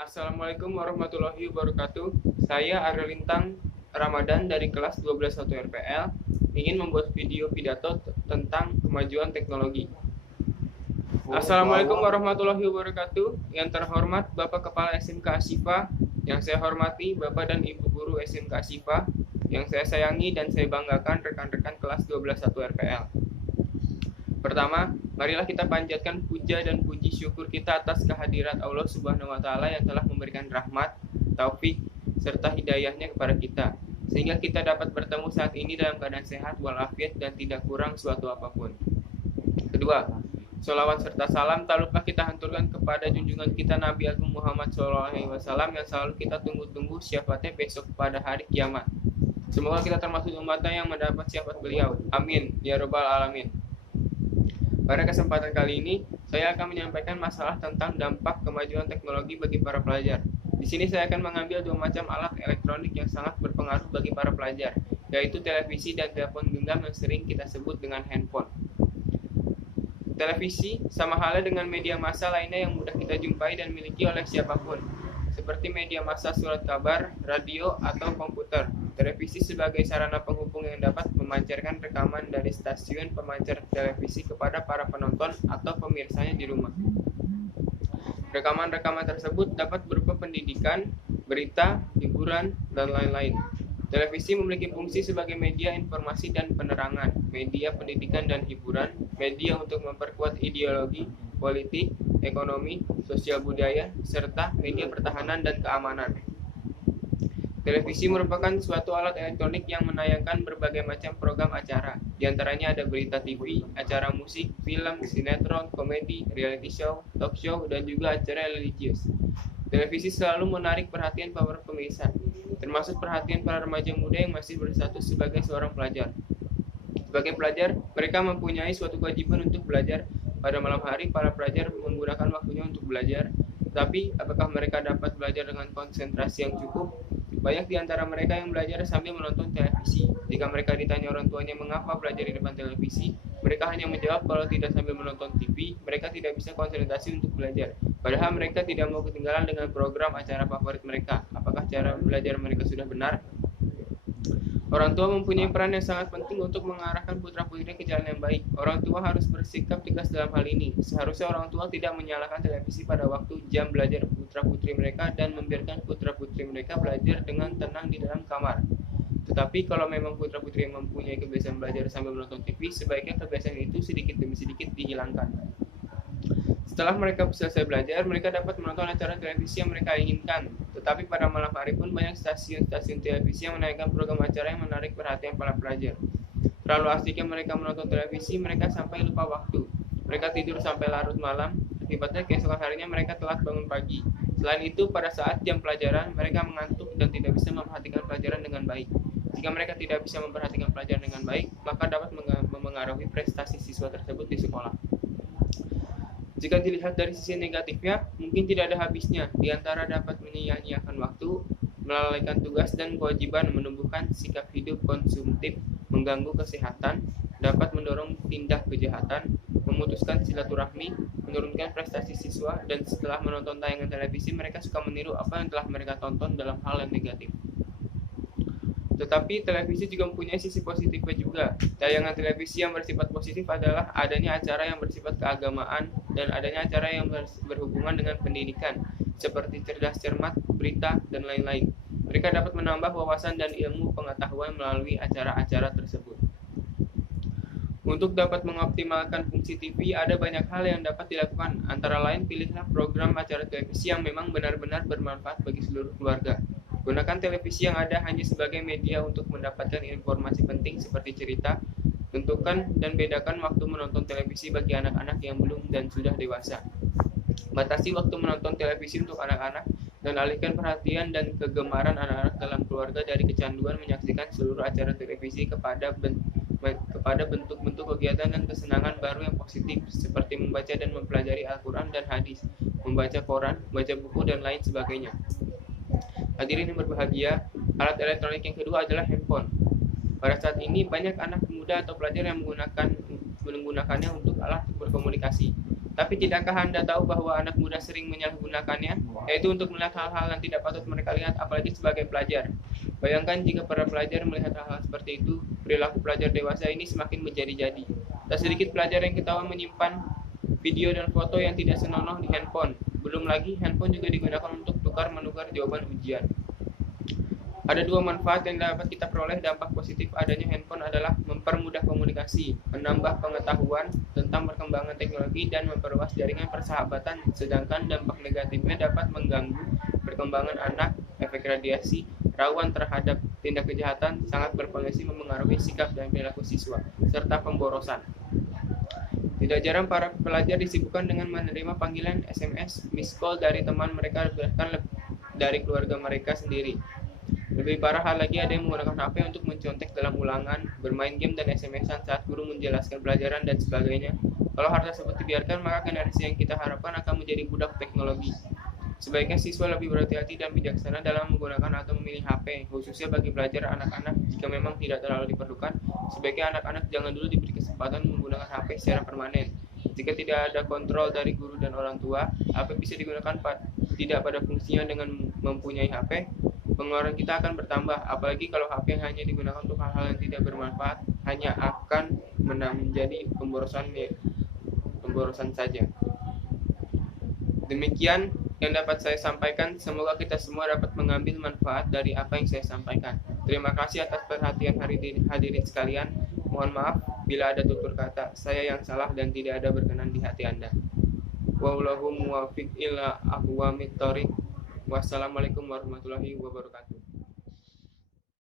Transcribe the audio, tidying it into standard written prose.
Assalamualaikum warahmatullahi wabarakatuh. Saya Ariel Lintang Ramadan dari kelas 12 RPL ingin membuat video pidato tentang kemajuan teknologi. Assalamualaikum warahmatullahi wabarakatuh. Yang terhormat Bapak Kepala SMK Ashifa, yang saya hormati Bapak dan Ibu Guru SMK Ashifa, yang saya sayangi dan saya banggakan rekan-rekan kelas 12 RPL. Pertama, marilah kita panjatkan puja dan puji syukur kita atas kehadirat Allah Subhanahu wa Ta'ala yang telah memberikan rahmat, taufik, serta hidayahnya kepada kita, sehingga kita dapat bertemu saat ini dalam keadaan sehat walafiat dan tidak kurang suatu apapun. Kedua, sholawat serta salam tak lupa kita hanturkan kepada junjungan kita Nabi Agung Muhammad SAW yang selalu kita tunggu-tunggu syafaatnya besok pada hari kiamat. Semoga kita termasuk umatnya yang mendapat syafaat beliau. Amin ya robbal alamin. Pada kesempatan kali ini, saya akan menyampaikan masalah tentang dampak kemajuan teknologi bagi para pelajar. Di sini saya akan mengambil dua macam alat elektronik yang sangat berpengaruh bagi para pelajar, yaitu televisi dan telepon genggam yang sering kita sebut dengan handphone. Televisi sama halnya dengan media massa lainnya yang mudah kita jumpai dan miliki oleh siapapun, seperti media massa surat kabar, radio, atau komputer. Televisi sebagai sarana penghubung yang dapat memancarkan rekaman dari stasiun pemancar televisi kepada para penonton atau pemirsanya di rumah. Rekaman-rekaman tersebut dapat berupa pendidikan, berita, hiburan, dan lain-lain. Televisi memiliki fungsi sebagai media informasi dan penerangan, media pendidikan dan hiburan, media untuk memperkuat ideologi, politik, ekonomi, sosial budaya, serta media pertahanan dan keamanan. Televisi merupakan suatu alat elektronik yang menayangkan berbagai macam program acara. Di antaranya ada berita TV, acara musik, film, sinetron, komedi, reality show, talk show, dan juga acara religius. Televisi selalu menarik perhatian para pemirsa, termasuk perhatian para remaja muda yang masih berstatus sebagai seorang pelajar. Sebagai pelajar, mereka mempunyai suatu kewajiban untuk belajar. Pada malam hari, para pelajar menggunakan waktunya untuk belajar. Tapi, apakah mereka dapat belajar dengan konsentrasi yang cukup? Banyak di antara mereka yang belajar sambil menonton televisi. Jika mereka ditanya orang tuanya mengapa belajar di depan televisi, mereka hanya menjawab kalau tidak sambil menonton TV, mereka tidak bisa konsentrasi untuk belajar. Padahal mereka tidak mau ketinggalan dengan program acara favorit mereka. Apakah cara belajar mereka sudah benar? Orang tua mempunyai peran yang sangat penting untuk mengarahkan putra-putrinya ke jalan yang baik. Orang tua harus bersikap tegas dalam hal ini. Seharusnya orang tua tidak menyalakan televisi pada waktu jam belajar putra-putri mereka dan membiarkan putra-putri mereka belajar dengan tenang di dalam kamar. Tetapi kalau memang putra-putri yang mempunyai kebiasaan belajar sambil menonton TV, sebaiknya kebiasaan itu sedikit demi sedikit dihilangkan. Setelah mereka selesai belajar, mereka dapat menonton acara televisi yang mereka inginkan. Tetapi pada malam hari pun banyak stasiun-stasiun televisi yang menayangkan program acara yang menarik perhatian para pelajar. Terlalu asiknya mereka menonton televisi, mereka sampai lupa waktu. Mereka tidur sampai larut malam, akibatnya keesokan harinya mereka telat bangun pagi. Selain itu, pada saat jam pelajaran, mereka mengantuk dan tidak bisa memperhatikan pelajaran dengan baik. Jika mereka tidak bisa memperhatikan pelajaran dengan baik, maka dapat memengaruhi prestasi siswa tersebut di sekolah. Jika dilihat dari sisi negatifnya, mungkin tidak ada habisnya. Di antara dapat menyia-nyiakan waktu, melalaikan tugas dan kewajiban, menumbuhkan sikap hidup konsumtif, mengganggu kesehatan, dapat mendorong tindak kejahatan, memutuskan silaturahmi, menurunkan prestasi siswa, dan setelah menonton tayangan televisi, mereka suka meniru apa yang telah mereka tonton dalam hal yang negatif. Tetapi televisi juga mempunyai sisi positifnya juga. Tayangan televisi yang bersifat positif adalah adanya acara yang bersifat keagamaan dan adanya acara yang berhubungan dengan pendidikan, seperti cerdas cermat, berita, dan lain-lain. Mereka dapat menambah wawasan dan ilmu pengetahuan melalui acara-acara tersebut. Untuk dapat mengoptimalkan fungsi TV, ada banyak hal yang dapat dilakukan. Antara lain, pilihlah program acara televisi yang memang benar-benar bermanfaat bagi seluruh keluarga. Gunakan televisi yang ada hanya sebagai media untuk mendapatkan informasi penting seperti cerita. Tentukan dan bedakan waktu menonton televisi bagi anak-anak yang belum dan sudah dewasa. Batasi waktu menonton televisi untuk anak-anak dan alihkan perhatian dan kegemaran anak-anak dalam keluarga dari kecanduan menyaksikan seluruh acara televisi kepada bentuk-bentuk kegiatan dan kesenangan baru yang positif seperti membaca dan mempelajari Al-Quran dan hadis, membaca koran, membaca buku, dan lain sebagainya. Hadirin yang berbahagia, alat elektronik yang kedua adalah handphone. Pada saat ini banyak anak muda atau pelajar yang menggunakannya untuk alat berkomunikasi. Tapi tidakkah Anda tahu bahwa anak muda sering menyalahgunakannya, yaitu untuk melihat hal-hal yang tidak patut mereka lihat, apalagi sebagai pelajar. Bayangkan jika para pelajar melihat hal-hal seperti itu, perilaku pelajar dewasa ini semakin menjadi-jadi. Tak sedikit pelajar yang ketahuan menyimpan video dan foto yang tidak senonoh di handphone. Belum lagi, handphone juga digunakan untuk tukar-menukar jawaban ujian. Ada dua manfaat yang dapat kita peroleh. Dampak positif adanya handphone adalah mempermudah komunikasi, menambah pengetahuan tentang perkembangan teknologi, dan memperluas jaringan persahabatan. Sedangkan dampak negatifnya dapat mengganggu perkembangan anak, efek radiasi, rawan terhadap tindak kejahatan, sangat berpotensi memengaruhi sikap dan perilaku siswa, serta pemborosan. Tidak jarang para pelajar disibukkan dengan menerima panggilan SMS, miss call dari teman mereka, bahkan dari keluarga mereka sendiri. Lebih parah hal lagi, ada yang menggunakan HP untuk mencontek dalam ulangan, bermain game dan SMS-an saat guru menjelaskan pelajaran, dan sebagainya. Kalau hal tersebut dibiarkan, maka generasi yang kita harapkan akan menjadi budak teknologi. Sebaiknya siswa lebih berhati-hati dan bijaksana dalam menggunakan atau memilih HP, khususnya bagi pelajar anak-anak. Jika memang tidak terlalu diperlukan, sebaiknya anak-anak jangan dulu diberi kesempatan menggunakan HP secara permanen. Jika tidak ada kontrol dari guru dan orang tua, HP bisa digunakan tidak pada fungsinya. Dengan mempunyai HP, pengeluaran kita akan bertambah, apalagi kalau HP yang hanya digunakan untuk hal-hal yang tidak bermanfaat, hanya akan menjadi pemborosan saja. Demikian yang dapat saya sampaikan. Semoga kita semua dapat mengambil manfaat dari apa yang saya sampaikan. Terima kasih atas perhatian hadirin sekalian. Mohon maaf bila ada tutur kata saya yang salah dan tidak ada berkenan di hati Anda. Wallahu muwaffiq ila aqwamit thoriq. Wassalamualaikum warahmatullahi wabarakatuh.